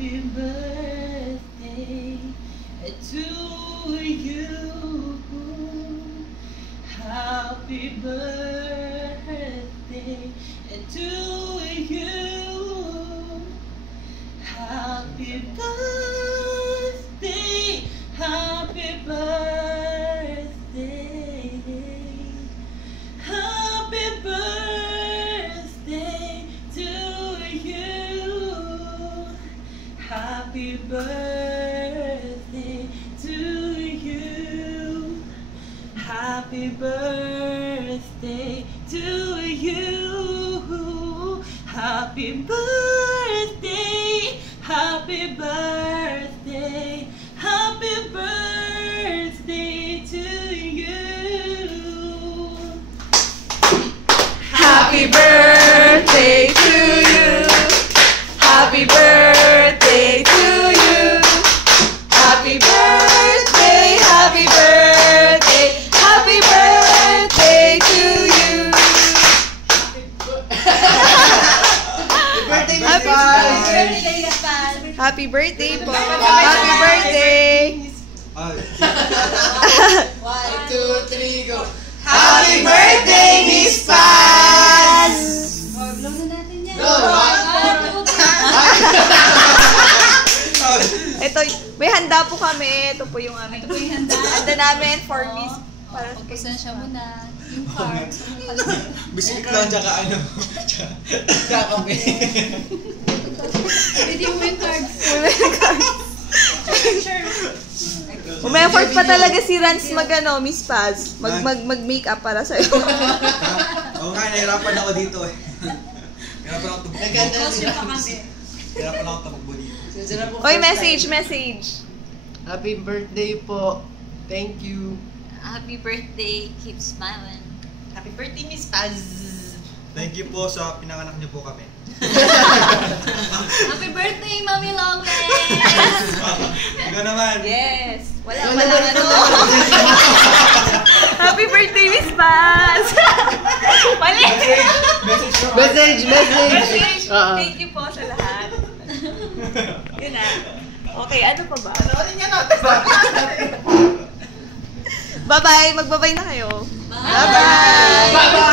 Happy birthday to you. Happy birthday to you. Happy birthday, happy birthday, happy birthday to you. Happy birthday to you. Happy birthday to you. Happy birthday, happy birthday, happy birthday to you. Happy birthday to you. Happy birthday to you. Happy birthday, happy birthday, happy birthday to you. Happy birthday po. Happy birthday. 1, 2, 3, go. Happy birthday, Miss Paz! Blow na natin yan. Go! Ito, may handa po kami. Ito po yung aming Ito po yung handa. handa namin for Miss. Para sa Pasensya mo na. Yung cards. Biscuit lang, tsaka ano. Tsaka kape. Pwede mo yung cards. Umeffort pa talaga si Rans Miss Paz. Mag-makeup para sa'yo. Oo nga, nahirapan ako dito eh. Nahirapan ako tumakbo. Nahirapan ako tumakbo dito. Oy, message. Happy birthday po. Thank you. Happy birthday. Keep smiling. Happy birthday, Miss Paz. Thank you po sa pinanganak niyo po kami. Happy birthday, Mami Lopez! Ikaw naman. Yes. Wala ano. Happy birthday, Miss Paz! Mali! Message. Message. Oo. Thank you po sa lahat. Yun na. Okay, ano pa ba? Bye-bye. Magbabay na kayo. Bye! Bye-bye.